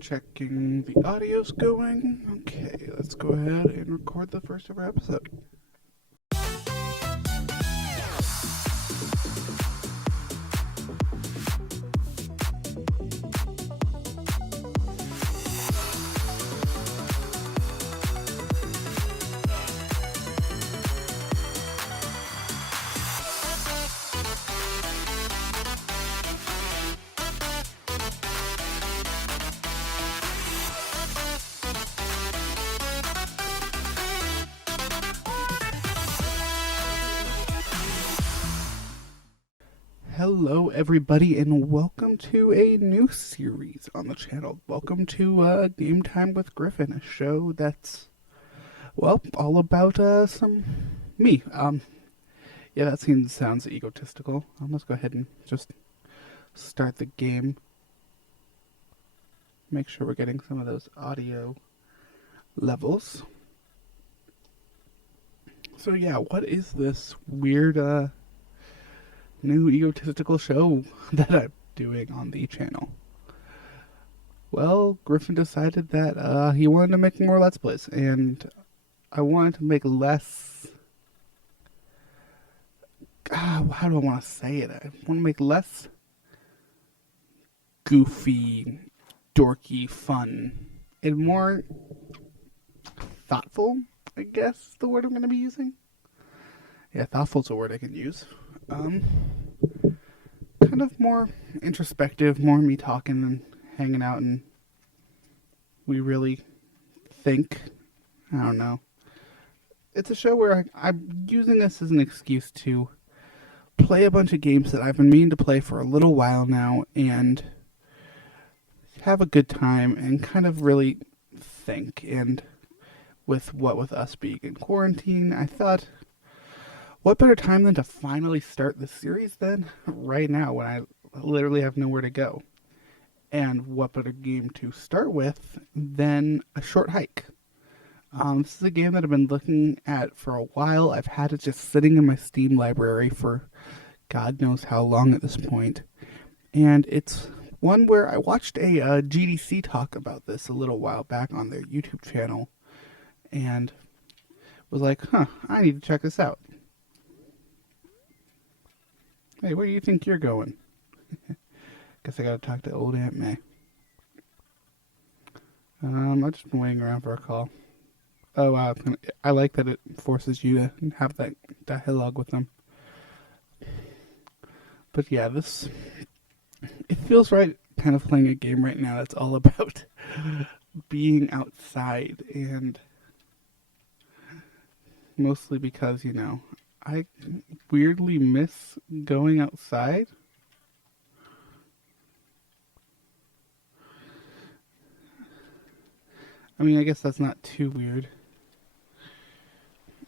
Checking the audio's going. Okay, let's go ahead and record the first ever episode. Hello everybody and welcome to a new series on the channel. Welcome to Game Time with Griffin, a show that's, well, all about some me. Yeah, that sounds egotistical. Let's go ahead and just start the game. Make sure we're getting some of those audio levels. So yeah, what is this weird new egotistical show that I'm doing on the channel? Well, Griffin decided that he wanted to make more Let's Plays, and I wanted to make less... how do I want to say it? I want to make less goofy, dorky fun, and more thoughtful, I guess is the word I'm going to be using. Yeah, thoughtful's a word I can use. Kind of more introspective, more me talking and hanging out, and we really think. I don't know. It's a show where I'm using this as an excuse to play a bunch of games that I've been meaning to play for a little while now and have a good time and kind of really think. And with us being in quarantine, I thought, what better time than to finally start the series than right now when I literally have nowhere to go? And what better game to start with than a short hike? This is a game that I've been looking at for a while. I've had it just sitting in my Steam library for God knows how long at this point. And it's one where I watched a GDC talk about this a little while back on their YouTube channel and was like, I need to check this out. Hey, where do you think you're going? Guess I gotta talk to old Aunt May. I've just been waiting around for a call. Oh, I like that it forces you to have that dialogue with them. But yeah, it feels right kind of playing a game right now that's all about being outside, and mostly because, I weirdly miss going outside. I mean, I guess that's not too weird.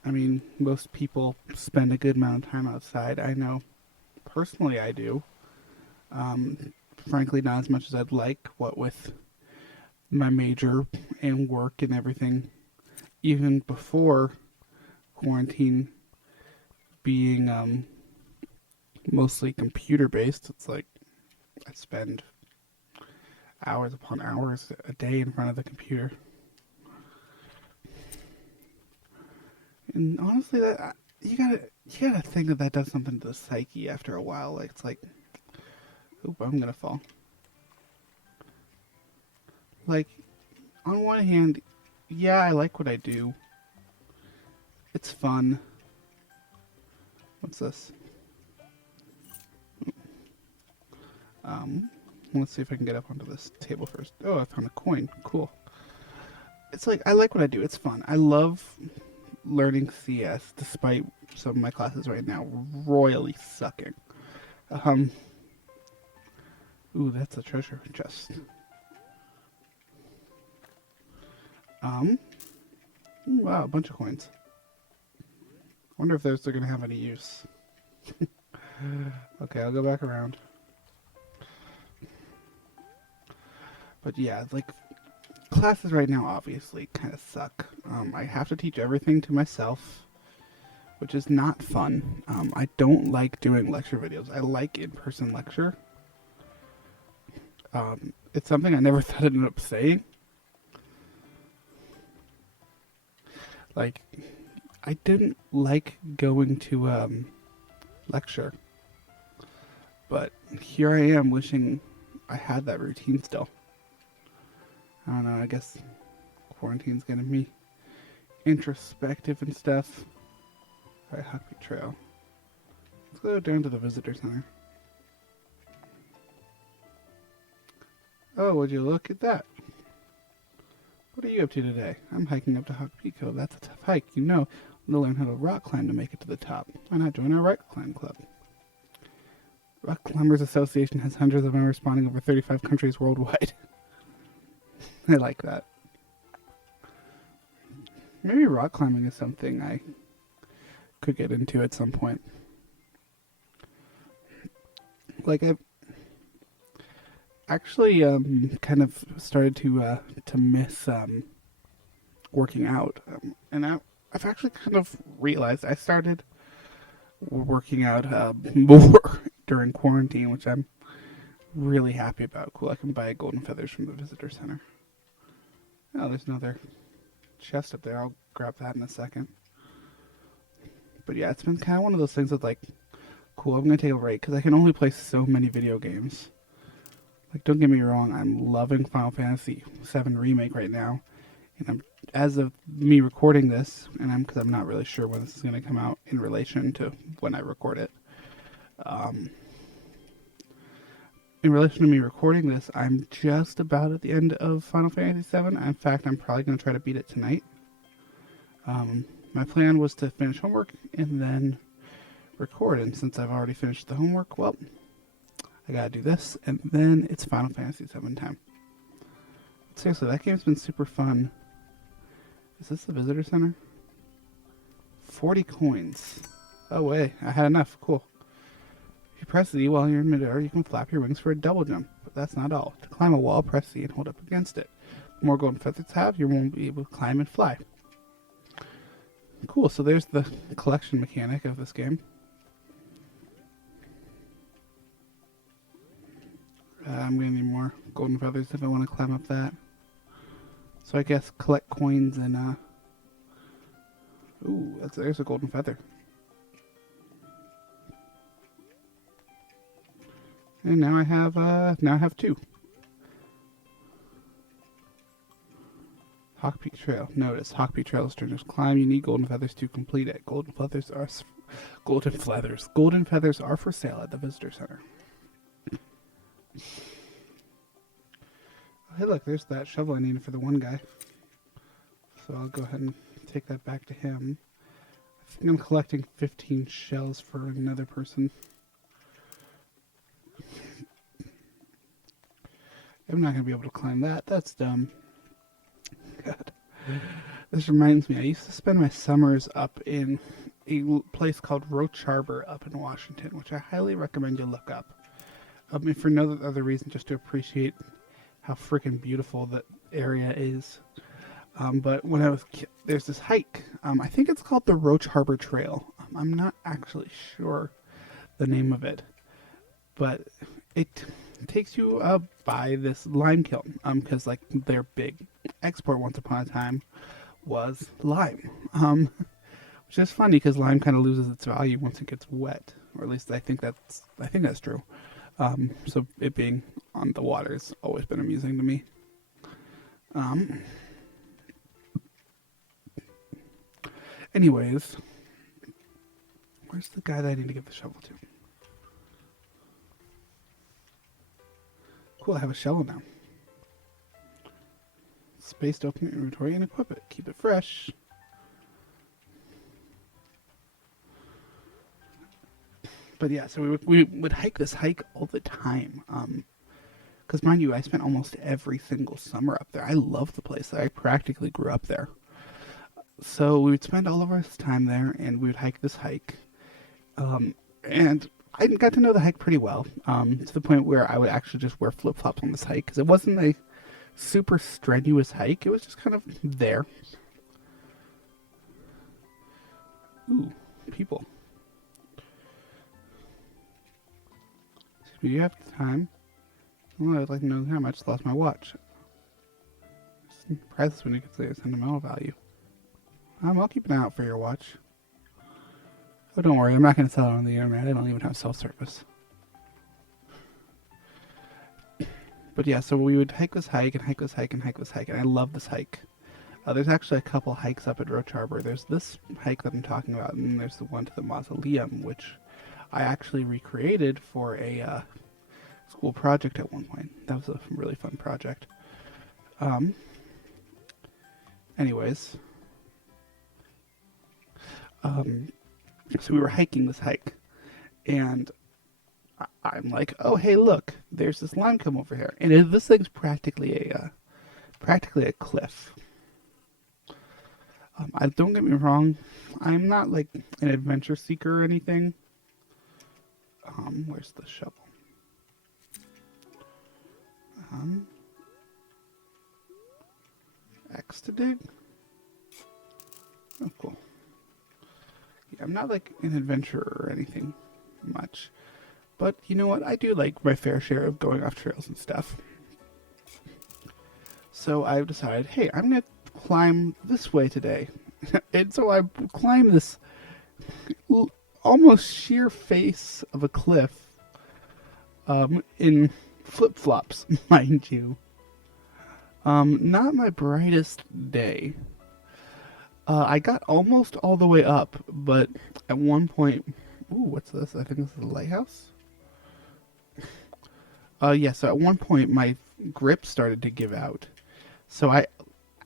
I mean, most people spend a good amount of time outside. I know, personally I do. Frankly, not as much as I'd like, what with my major and work and everything. Even before quarantine being mostly computer-based, it's like I spend hours upon hours a day in front of the computer. And honestly, that you gotta think that does something to the psyche after a while. Like, it's like, oop, I'm gonna fall. Like, on one hand, yeah, I like what I do. It's fun. What's this? Let's see if I can get up onto this table first. Oh, I found a coin. Cool. It's like, I like what I do. It's fun. I love learning CS, despite some of my classes right now royally sucking. Ooh, that's a treasure chest. Wow, a bunch of coins. Wonder if they're gonna have any use. Okay, I'll go back around. But yeah, like, classes right now obviously kind of suck. I have to teach everything to myself, which is not fun. I don't like doing lecture videos. I like in-person lecture. it's something I never thought I'd end up saying. Like, I didn't like going to lecture, but here I am wishing I had that routine still. I don't know, I guess quarantine's getting me introspective and stuff. Alright, Hockbeat Trail. Let's go down to the visitor center. Oh, would you look at that? What are you up to today? I'm hiking up to Hockbeat Cove. That's a tough hike. You know, you'll learn how to rock climb to make it to the top. Why not join our rock climb club? Rock Climbers Association has hundreds of members spawning over 35 countries worldwide. I like that. Maybe rock climbing is something I could get into at some point. Like, I've actually kind of started to miss working out. And I've actually kind of realized I started working out more during quarantine, which I'm really happy about. Cool, I can buy golden feathers from the visitor center. Oh, there's another chest up there. I'll grab that in a second. But yeah, it's been kind of one of those things that's like, cool, I'm going to take a break because I can only play so many video games. Like, don't get me wrong, I'm loving Final Fantasy VII Remake right now. And as of me recording this, and because I'm not really sure when this is going to come out in relation to when I record it. In relation to me recording this, I'm just about at the end of Final Fantasy VII. In fact, I'm probably going to try to beat it tonight. My plan was to finish homework and then record. And since I've already finished the homework, well, I gotta do this. And then it's Final Fantasy VII time. But seriously, that game's been super fun. Is this the visitor center? 40 coins. Oh, wait. I had enough. Cool. If you press Z while you're in midair, you can flap your wings for a double jump. But that's not all. To climb a wall, press Z and hold up against it. The more golden feathers you have, you won't be able to climb and fly. Cool, so there's the collection mechanic of this game. I'm going to need more golden feathers if I want to climb up that. So I guess collect coins and, ooh, there's a golden feather. And now I have two. Hockbeat Trail. Notice, Hockbeat Trail is strenuous climb. You need golden feathers to complete it. Golden feathers are for sale at the visitor center. Oh, hey, look, there's that shovel I needed for the one guy. So I'll go ahead and take that back to him. I think I'm collecting 15 shells for another person. I'm not going to be able to climb that. That's dumb. God. This reminds me, I used to spend my summers up in a place called Roach Harbor up in Washington, which I highly recommend you look up. If for no other reason, just to appreciate how freaking beautiful that area is. But when I was there's this hike. I think it's called the Roach Harbor Trail. I'm not actually sure the name of it, but it takes you by this lime kiln. Because like their big export once upon a time was lime. Which is funny because lime kind of loses its value once it gets wet, or at least I think that's true. So it being on the water has always been amusing to me. Anyways, where's the guy that I need to give the shovel to? Cool, I have a shovel now. Space to open your inventory and equip it. Keep it fresh. But yeah, so we would hike this hike all the time. Because mind you, I spent almost every single summer up there. I love the place. I practically grew up there. So we would spend all of our time there, and we would hike this hike. And I got to know the hike pretty well, to the point where I would actually just wear flip-flops on this hike, because it wasn't a super strenuous hike. It was just kind of there. Ooh, people. Do you have time? Well, I'd like to know how much lost my watch. Priceless when you consider sentimental value. I'll keep an eye out for your watch. Oh, don't worry, I'm not going to sell it on the internet. I don't even have self-service. But yeah, so we would hike this hike and hike this hike and hike this hike, and I love this hike. There's actually a couple hikes up at Roach Harbor. There's this hike that I'm talking about, and then there's the one to the mausoleum, which I actually recreated for a school project at one point. That was a really fun project. Anyways, so we were hiking this hike, and I'm like, oh hey, look, there's this line come over here, and this thing's practically a cliff. I don't get me wrong, I'm not like an adventure seeker or anything. Where's the shovel? X to dig. Oh, cool. Yeah, I'm not like an adventurer or anything much. But you know what? I do like my fair share of going off trails and stuff. So I've decided, hey, I'm going to climb this way today. And so I climb this almost sheer face of a cliff in flip-flops, mind you. Not my brightest day. I got almost all the way up, but at one point... Ooh, what's this? I think this is a lighthouse? Yeah, so at one point my grip started to give out. So I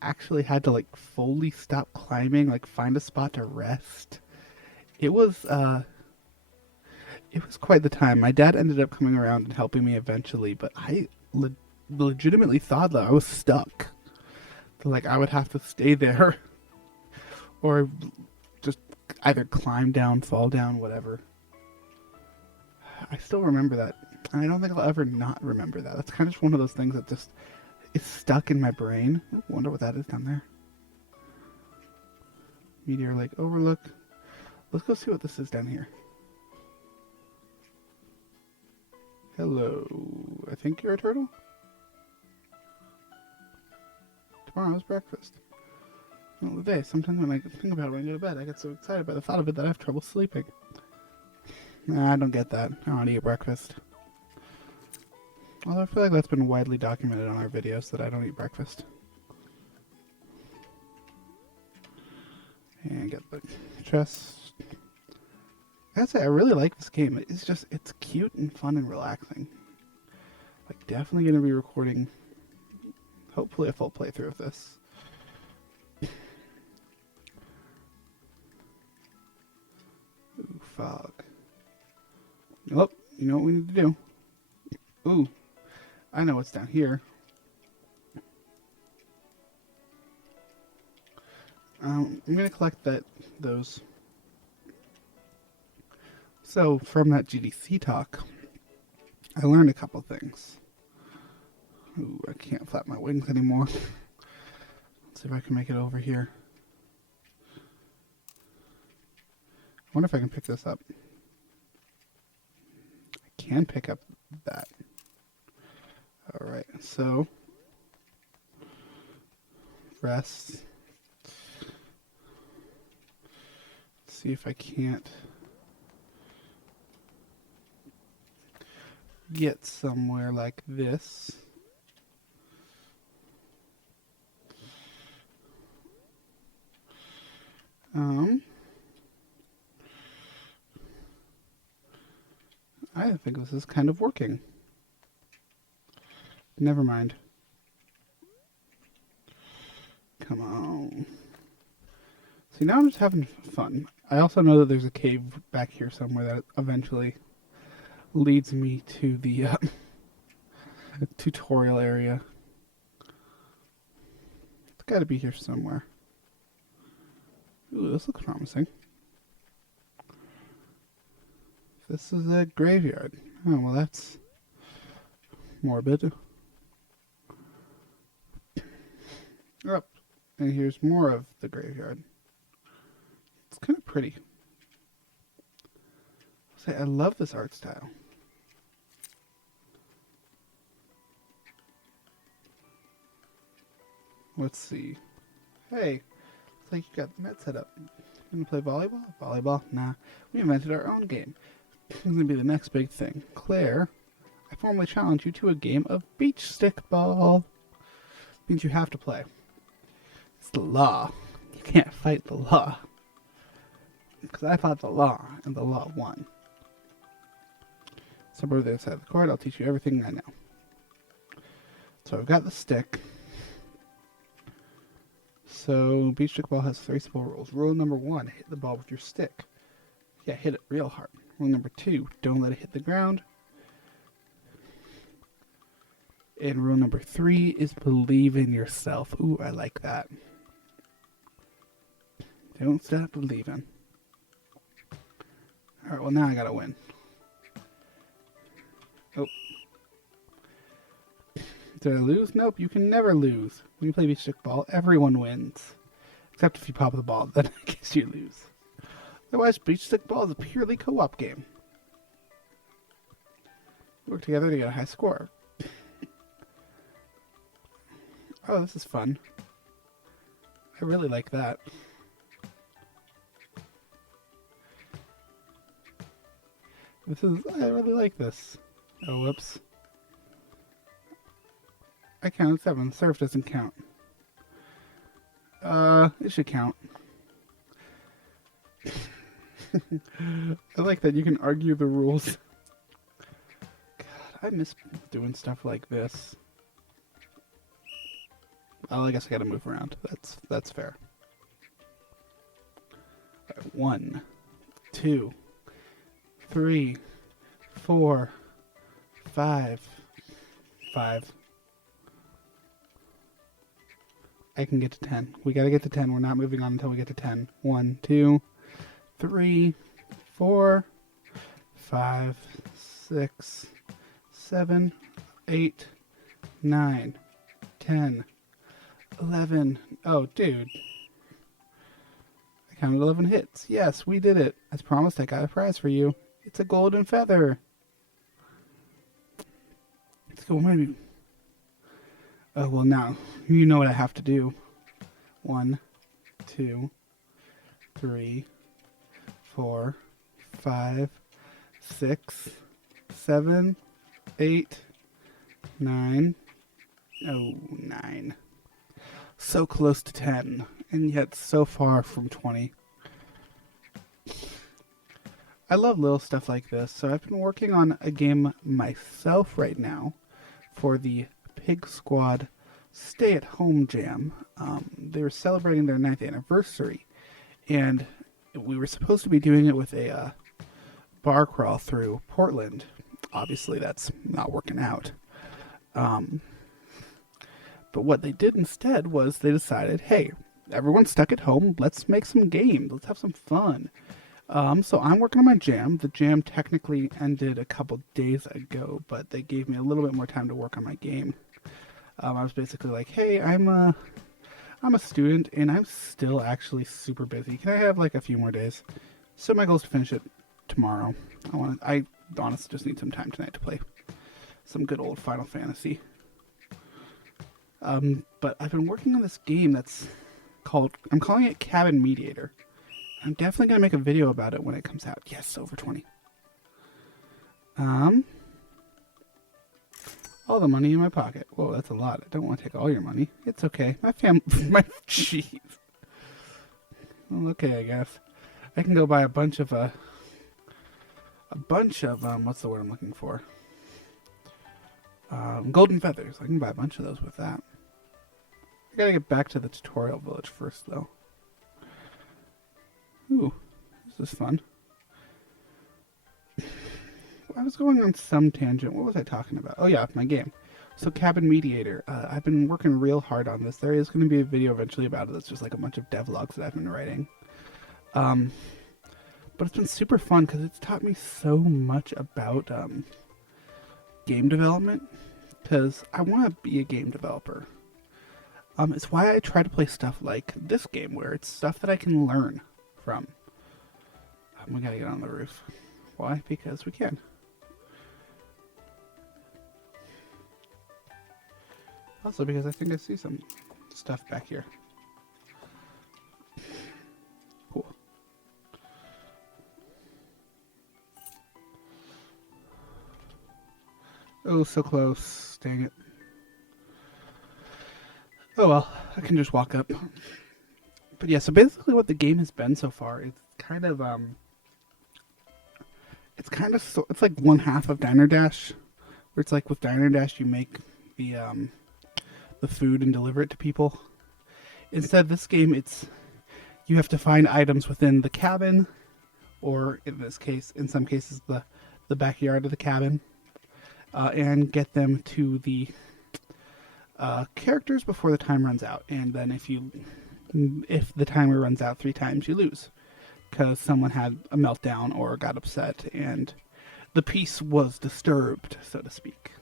actually had to like fully stop climbing, like find a spot to rest. It was quite the time. My dad ended up coming around and helping me eventually, but I legitimately thought that I was stuck. So, like I would have to stay there or just either climb down, fall down, whatever. I still remember that. And I don't think I'll ever not remember that. That's kind of just one of those things that just is stuck in my brain. I wonder what that is down there. Meteor Lake Overlook. Let's go see what this is down here. Hello. I think you're a turtle? Tomorrow's breakfast. Well, the day. Sometimes when I think about it when I go to bed, I get so excited by the thought of it that I have trouble sleeping. Nah, I don't get that. I don't eat breakfast. Although I feel like that's been widely documented on our videos that I don't eat breakfast. And get the chest. I gotta say, I really like this game. It's cute and fun and relaxing. Like, definitely gonna be recording, hopefully, a full playthrough of this. Ooh, fog. Oh, you know what we need to do? Ooh, I know what's down here. I'm gonna collect those. So from that GDC talk, I learned a couple things. Ooh, I can't flap my wings anymore. Let's see if I can make it over here. I wonder if I can pick this up. I can pick up that. Alright, so rest. Let's see if I can't get somewhere like this. I think this is kind of working. Never mind. Come on. See, now I'm just having fun. I also know that there's a cave back here somewhere that eventually leads me to the tutorial area. It's got to be here somewhere. Ooh, this looks promising. This is a graveyard. Oh, well, that's morbid. Oh, and here's more of the graveyard. It's kind of pretty. I love this art style. Let's see. Hey, looks like you got the net set up. You gonna play volleyball? Volleyball? Nah. We invented our own game. This is gonna be the next big thing. Claire, I formally challenge you to a game of beach stickball. Means you have to play. It's the law. You can't fight the law. Because I fought the law, and the law won. Somewhere on the other side of the court, I'll teach you everything I know. So I've got the stick. So beach stickball has 3 simple rules. Rule number 1, hit the ball with your stick. Yeah, hit it real hard. Rule number 2, don't let it hit the ground. And rule number 3 is believe in yourself. Ooh, I like that. Don't stop believing. Alright, well now I gotta win. Oh. Did I lose? Nope, you can never lose. When you play beach stickball, everyone wins. Except if you pop the ball, then I guess you lose. Otherwise, beach stickball is a purely co-op game. Work together to get a high score. Oh, this is fun. I really like that. I really like this. Oh, whoops. I counted 7. Surf doesn't count. It should count. I like that you can argue the rules. God, I miss doing stuff like this. Well, I guess I gotta move around. That's fair. Right, 1, 2, 3, 4, 5. 5. I can get to 10. We gotta get to 10. We're not moving on until we get to 10. 1, 2, 3, 4, 5, 6, 7, 8, 9, 10, 11. Oh, dude. I counted 11 hits. Yes, we did it. As promised, I got a prize for you. It's a golden feather. Let's go, maybe. Oh, well, now, you know what I have to do. 1, 2, 3, 4, 5, 6, 7, 8, 9. Oh, 9. So close to 10, and yet so far from 20. I love little stuff like this, so I've been working on a game myself right now for the Pig Squad stay-at-home jam. They were celebrating their 9th anniversary, and we were supposed to be doing it with a bar crawl through Portland. Obviously, that's not working out. But what they did instead was they decided, hey, everyone's stuck at home, let's make some games, let's have some fun. So I'm working on my jam. The jam technically ended a couple days ago, but they gave me a little bit more time to work on my game. I was basically like, hey, I'm a student, and I'm still actually super busy. Can I have like a few more days? So my goal is to finish it tomorrow. I honestly just need some time tonight to play some good old Final Fantasy. But I've been working on this game that's I'm calling it Cabin Mediator. I'm definitely going to make a video about it when it comes out. Yes, over 20. All the money in my pocket. Whoa, that's a lot. I don't want to take all your money. It's okay. My jeez. Well, okay, I guess. I can go buy a bunch of, what's the word I'm looking for? Golden feathers. I can buy a bunch of those with that. I gotta get back to the tutorial village first, though. Ooh, this is fun. I was going on some tangent. What was I talking about? Oh yeah, my game. So Cabin Mediator. I've been working real hard on this. There is going to be a video eventually about it. That's just like a bunch of devlogs that I've been writing. But it's been super fun because it's taught me so much about game development. Because I want to be a game developer. It's why I try to play stuff like this game, where it's stuff that I can learn from. We gotta get on the roof. Why? Because we can. Also because I think I see some stuff back here. Cool. Oh, so close. Dang it. Oh well, I can just walk up. But yeah, so basically what the game has been so far, it's like one half of Diner Dash, where it's like with Diner Dash you make the food and deliver it to people. Instead, this game, you have to find items within the cabin, or in some cases, the backyard of the cabin, and get them to the characters before the time runs out. And then if the timer runs out 3 times, you lose because someone had a meltdown or got upset and the peace was disturbed, so to speak.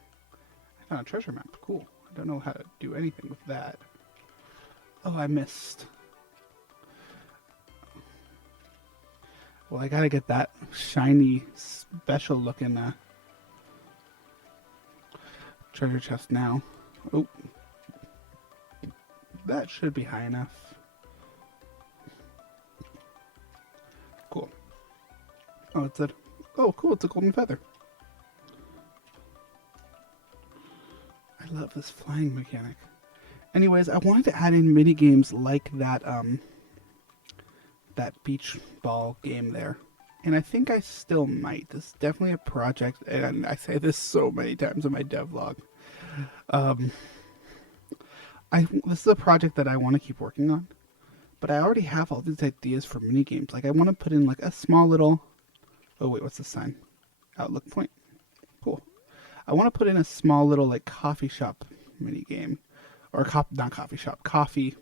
I found a treasure map. Cool. I don't know how to do anything with that. Oh, I missed. Well, I gotta get that shiny, special looking treasure chest now. Oh. That should be high enough. Cool. Oh, cool, it's a golden feather. I love this flying mechanic. Anyways, I wanted to add in mini games like that beach ball game there. And I think I still might. This is definitely a project, and I say this so many times in my devlog. This is a project that I want to keep working on, but I already have all these ideas for mini games. Like I want to put in like a small little. Oh wait, what's the sign? Outlook point. Cool. I want to put in a small little like coffee shop mini game, or not coffee shop, coffee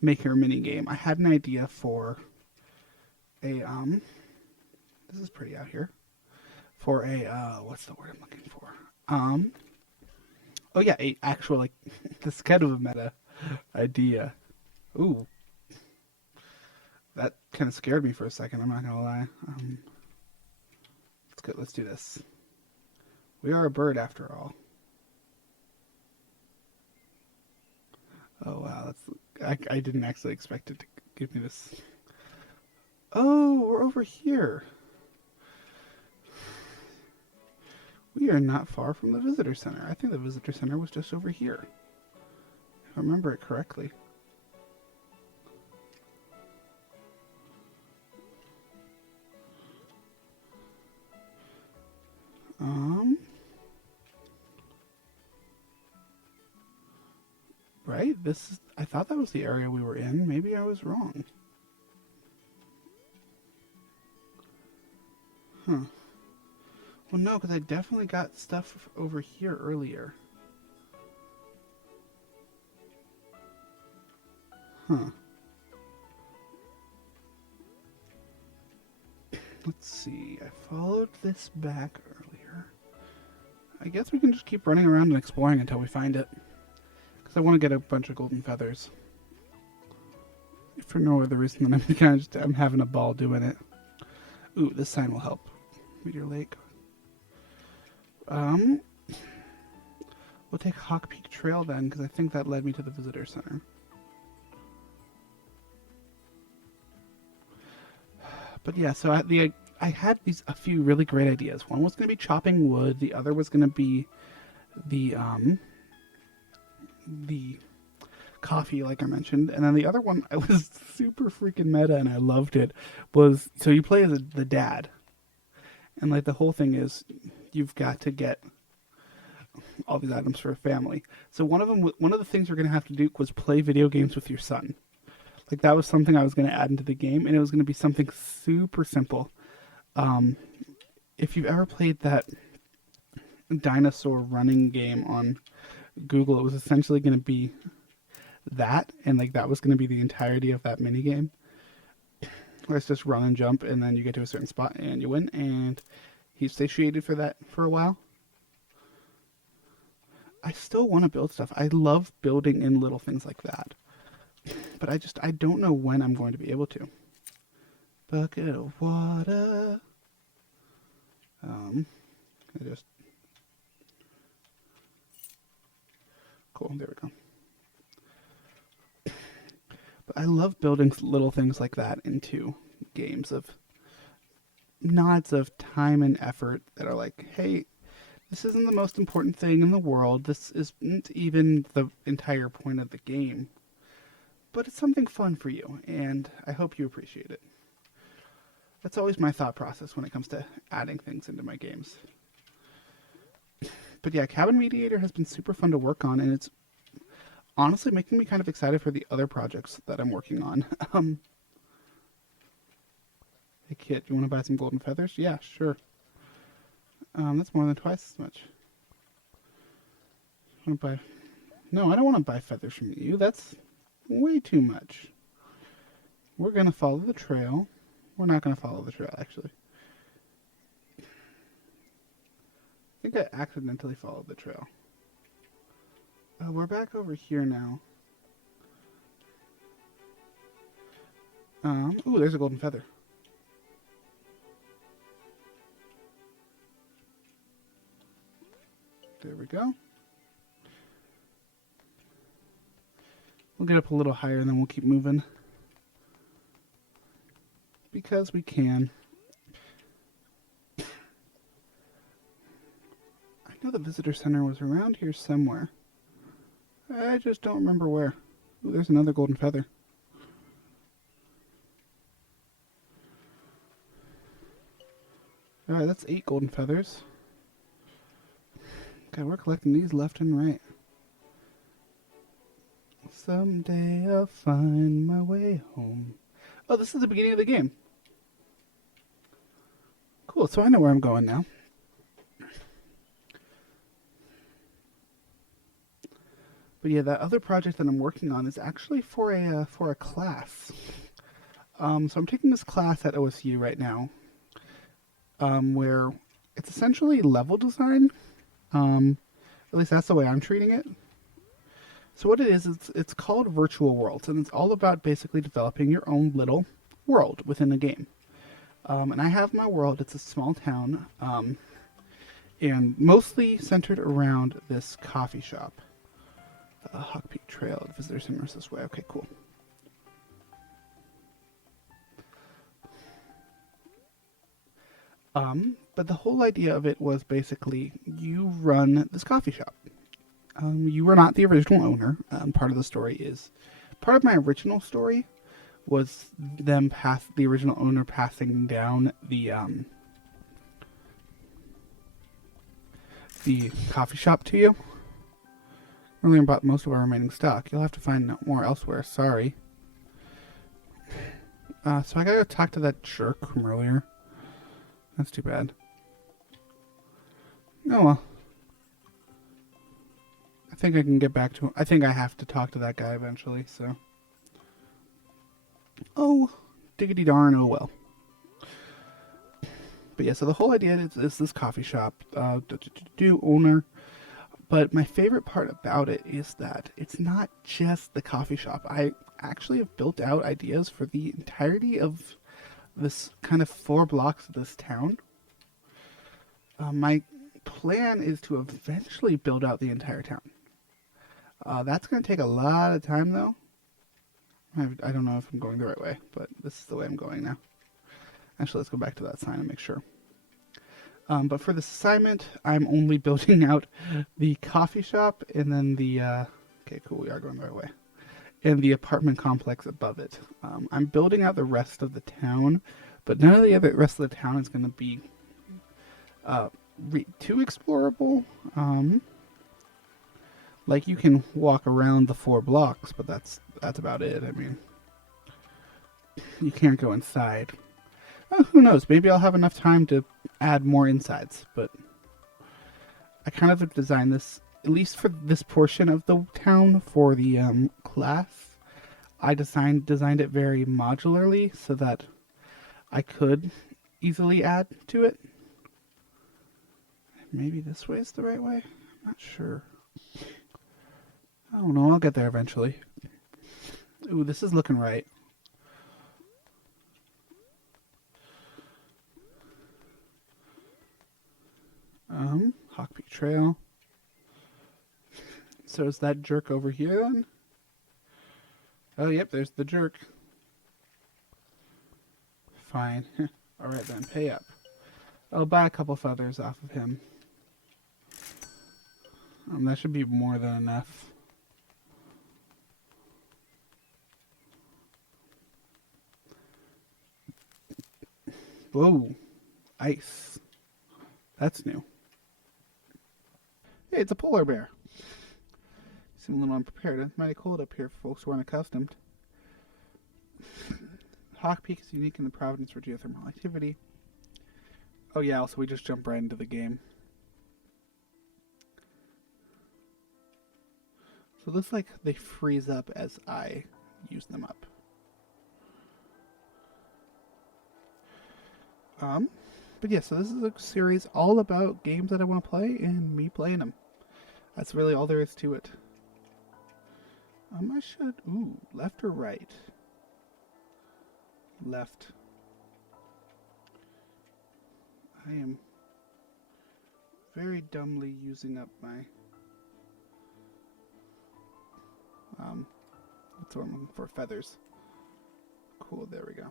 maker mini game. I had an idea for a This is pretty out here. For a what's the word I'm looking for? Oh yeah, a actual like this kind of a meta idea. Ooh, that kind of scared me for a second. I'm not gonna lie. Let's go. Let's do this. We are a bird after all. Oh wow, I didn't actually expect it to give me this. Oh, we're over here. We are not far from the visitor center. I think the visitor center was just over here, if I remember it correctly. Right? I thought that was the area we were in. Maybe I was wrong. Huh. Well, no, because I definitely got stuff over here earlier. Huh. Let's see. I followed this back earlier. I guess we can just keep running around and exploring until we find it. Because I want to get a bunch of golden feathers. For no other reason than I'm having a ball doing it. Ooh, this sign will help. Meteor Lake. We'll take Hawk Peak Trail then, because I think that led me to the visitor center. But yeah, so I had a few really great ideas. One was going to be chopping wood. The other was going to be the coffee, like I mentioned. And then the other one, I was super freaking meta, and I loved it. Was so you play as the dad, and like the whole thing is you've got to get all these items for a family. So one of the things we're going to have to do was play video games with your son. Like that was something I was going to add into the game, and it was going to be something super simple. If you've ever played that dinosaur running game on Google, it was essentially going to be that, and like that was going to be the entirety of that mini game. Where it's just run and jump, and then you get to a certain spot and you win, and he's satiated for that for a while. I still want to build stuff. I love building in little things like that. But I don't know when I'm going to be able to. Bucket of water. Cool, there we go. I love building little things like that into games of nods of time and effort that are like, hey, this isn't the most important thing in the world. This isn't even the entire point of the game. But it's something fun for you, and I hope you appreciate it. That's always my thought process when it comes to adding things into my games. But yeah, Cabin Mediator has been super fun to work on, and it's honestly making me kind of excited for the other projects that I'm working on. Hey kid, you want to buy some golden feathers? Yeah, sure. That's more than twice as much. Want to buy? No, I don't want to buy feathers from you. That's way too much. We're gonna follow the trail. We're not gonna follow the trail, actually. I think I accidentally followed the trail. We're back over here now. Ooh, there's a golden feather. There we go. We'll get up a little higher and then we'll keep moving. Because we can. I know the visitor center was around here somewhere. I just don't remember where. Ooh, there's another golden feather. Alright, that's 8 golden feathers. God, we're collecting these left and right. Someday I'll find my way home. Oh, this is the beginning of the game. Cool, so I know where I'm going now. But yeah, that other project that I'm working on is actually for a class. So I'm taking this class at OSU right now, where it's essentially level design. At least that's the way I'm treating it. So what it is, it's called Virtual Worlds, and it's all about basically developing your own little world within the game. And I have my world. It's a small town, and mostly centered around this coffee shop. Hawk Peak Trail, the visitor center is this way. Okay, cool. But the whole idea of it was basically you run this coffee shop. You were not the original owner. Part of the story is, part of my original story was the original owner passing down the coffee shop to you. We're learning about most of our remaining stock. You'll have to find more elsewhere. Sorry. So I gotta go talk to that jerk from earlier. That's too bad. Oh well. I think I can get back to him. I think I have to talk to that guy eventually, so. Oh, diggity darn, oh well. But yeah, so the whole idea is this coffee shop, owner. But my favorite part about it is that it's not just the coffee shop. I actually have built out ideas for the entirety of this kind of 4 blocks of this town. My plan is to eventually build out the entire town. That's going to take a lot of time, though. I don't know if I'm going the right way, but this is the way I'm going now. Actually, let's go back to that sign and make sure. But for this assignment, I'm only building out the coffee shop and then the... okay, cool, we are going the right way. And the apartment complex above it. I'm building out the rest of the town, but none of the rest of the town is going to be too explorable. Like, you can walk around the 4 blocks, but that's about it. I mean, you can't go inside. Who knows? Maybe I'll have enough time to add more insides, but I kind of have designed this, at least for this portion of the town, for the class. I designed it very modularly so that I could easily add to it. Maybe this way is the right way? I'm not sure. I don't know, I'll get there eventually. Ooh, this is looking right. Hawk Peak Trail. So is that jerk over here then? Oh, yep, there's the jerk. Fine. Alright then, pay up. I'll buy a couple feathers off of him. That should be more than enough. Whoa. Ice. That's new. Hey, it's a polar bear. Seem a little unprepared. It's mighty cold up here for folks who aren't accustomed. Hawk Peak is unique in the province for geothermal activity. Oh yeah, also we just jumped right into the game. So it looks like they freeze up as I use them up. But yeah, so this is a series all about games that I want to play and me playing them. That's really all there is to it. I should... Ooh, left or right? Left. I am very dumbly using up my... That's what I'm looking for, feathers. Cool, there we go.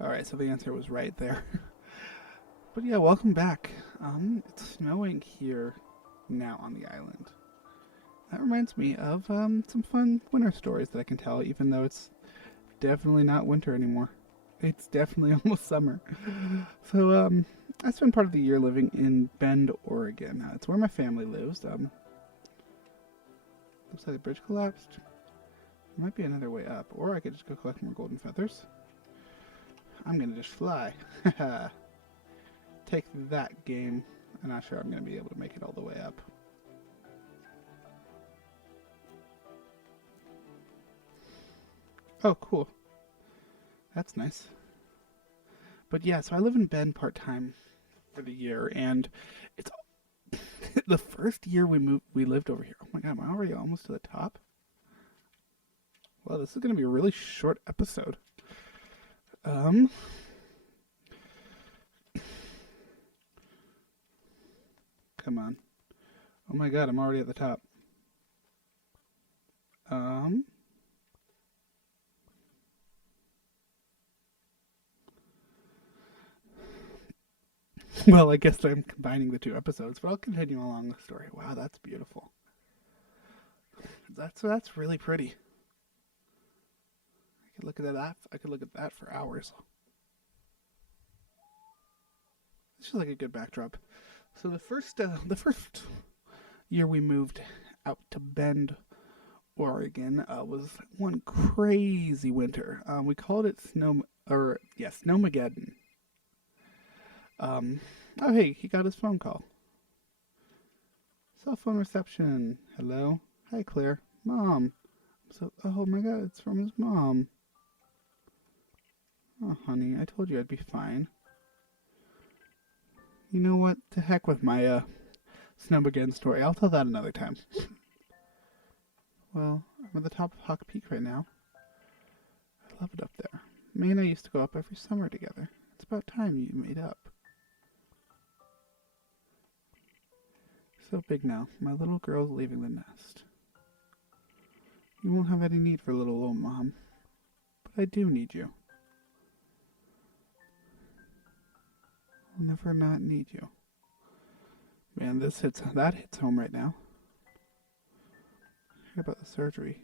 Alright, so the answer was right there. But yeah, welcome back. It's snowing here now on the island. That reminds me of some fun winter stories that I can tell, even though it's definitely not winter anymore. It's definitely almost summer. So I spent part of the year living in Bend, Oregon. It's where my family lives. Looks like the bridge collapsed. There might be another way up, or I could just go collect more golden feathers. I'm gonna just fly. Take that game. I'm not sure I'm gonna be able to make it all the way up. Oh, cool. That's nice. But yeah, so I live in Bend part-time for the year, and it's the first year we lived over here. Oh my god, am I already almost to the top? Well, this is gonna be a really short episode. Come on. Oh my god, I'm already at the top. Well, I guess I'm combining the two episodes, but I'll continue along the story. Wow, that's beautiful. That's really pretty. I could look at that. I could look at that for hours. It's just like a good backdrop. So the first year we moved out to Bend, Oregon, was one crazy winter. We called it Snowmageddon. Oh hey, he got his phone call. Cell phone reception. Hello. Hi Claire. Mom. So, oh my god, it's from his mom. Oh honey, I told you I'd be fine. You know what? To heck with my Snowmageddon story. I'll tell that another time. Well, I'm at the top of Hawk Peak right now. I love it up there. May and I used to go up every summer together. It's about time you made up. So big now. My little girl's leaving the nest. You won't have any need for little old mom. But I do need you. I'll never not need you. Man, that hits home right now. I heard about the surgery.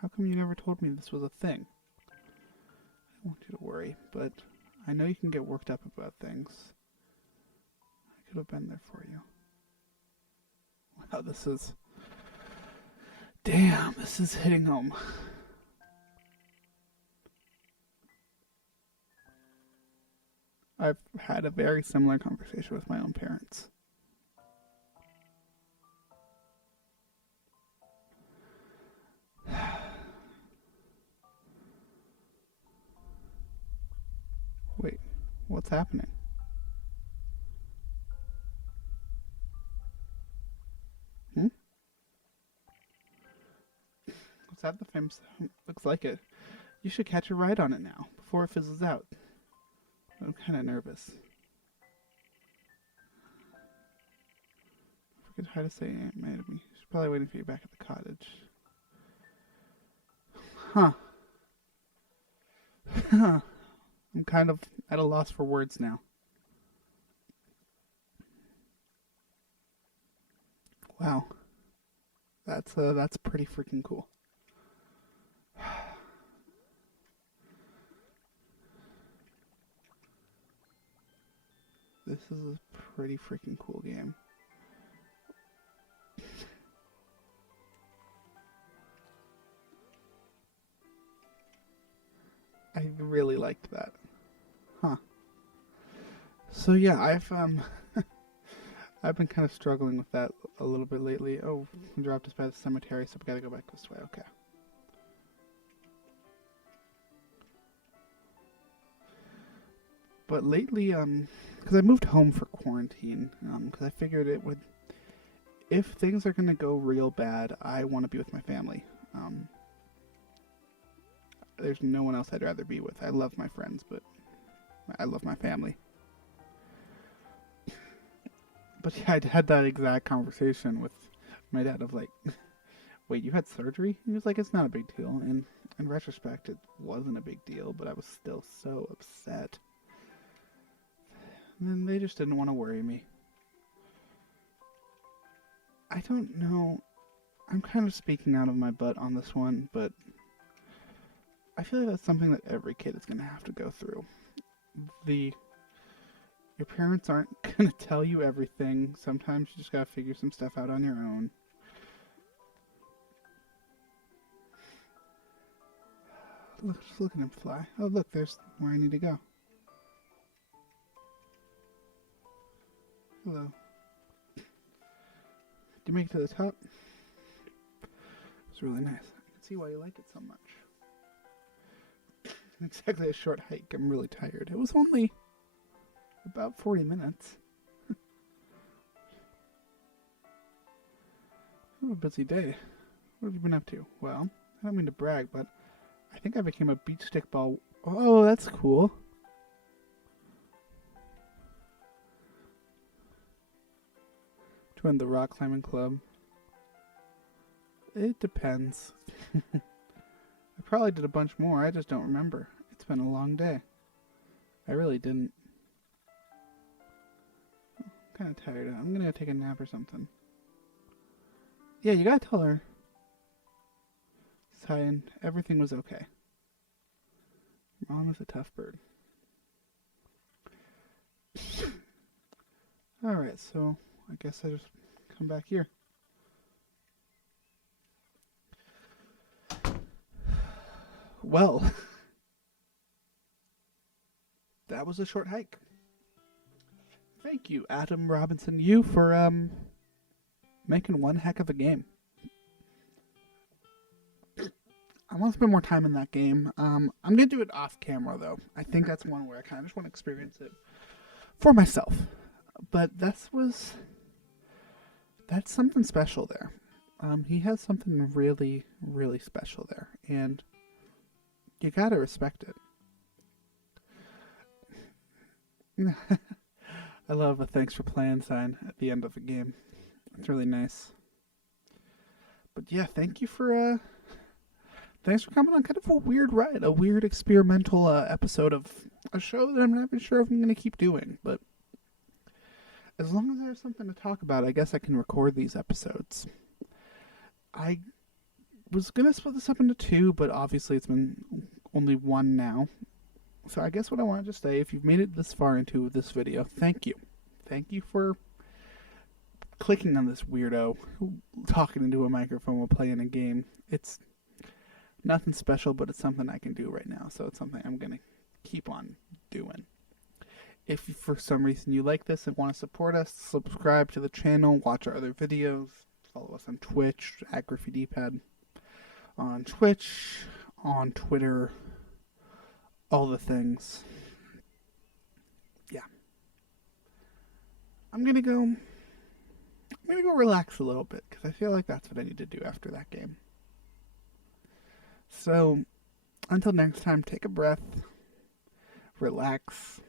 How come you never told me this was a thing? I don't want you to worry, but I know you can get worked up about things. I could have been there for you. Wow, damn, this is hitting home. I've had a very similar conversation with my own parents. Wait, what's happening? What's that? The famous... Looks like it. You should catch a ride on it now, before it fizzles out. I'm kind of nervous. I forget how to say Aunt May to me. She's probably waiting for you back at the cottage. Huh. I'm kind of at a loss for words now. Wow. That's pretty freaking cool. This is a pretty freaking cool game. I really liked that. Huh. So yeah, I've been kind of struggling with that a little bit lately. Oh, we dropped us by the cemetery, so we gotta go back this way. Okay. But lately, because I moved home for quarantine, because I figured it would, if things are gonna go real bad, I want to be with my family. There's no one else I'd rather be with. I love my friends, but I love my family. But yeah, I had that exact conversation with my dad of like, wait, you had surgery? He was like, it's not a big deal. And in retrospect, it wasn't a big deal, but I was still so upset. And then they just didn't want to worry me. I don't know. I'm kind of speaking out of my butt on this one, but I feel like that's something that every kid is going to have to go through. Your parents aren't going to tell you everything. Sometimes you just got to figure some stuff out on your own. Just look at him fly. Oh, look, there's where I need to go. Hello. Did you make it to the top? It's really nice. I can see why you like it so much. It's exactly a short hike. I'm really tired. It was only about 40 minutes. What a busy day. What have you been up to? Well, I don't mean to brag, but I think I became a beach stick ball. Oh, that's cool. Joined the rock climbing club. It depends. I probably did a bunch more. I just don't remember. It's been a long day. I really didn't. I'm kind of tired. I'm gonna go take a nap or something. Yeah, you gotta tell her. Cyan, everything was okay. Mom is a tough bird. Alright, so I guess I just come back here. Well, that was a short hike. Thank you, Adam Robinson, you for making one heck of a game. I want to spend more time in that game. I'm gonna do it off camera though. I think that's one where I kind of just want to experience it for myself. But that's something special there. He has something really, really special there, and you gotta respect it. I love a thanks for playing sign at the end of a game. It's really nice. But yeah, thanks for coming on kind of a weird ride, a weird experimental episode of a show that I'm not even sure if I'm going to keep doing. But as long as there's something to talk about, I guess I can record these episodes. I was going to split this up into two, but obviously it's been only one now. So I guess what I wanted to say, if you've made it this far into this video, thank you. Thank you for clicking on this weirdo talking into a microphone while playing a game. It's nothing special, but it's something I can do right now, so it's something I'm going to keep on doing. If for some reason you like this and want to support us, subscribe to the channel, watch our other videos, follow us on Twitch, at GriffyDpad, on Twitch, on Twitter, all the things. Yeah. I'm gonna go relax a little bit, because I feel like that's what I need to do after that game. So, until next time, take a breath, relax,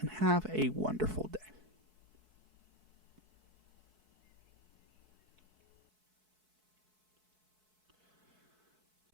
and have a wonderful day.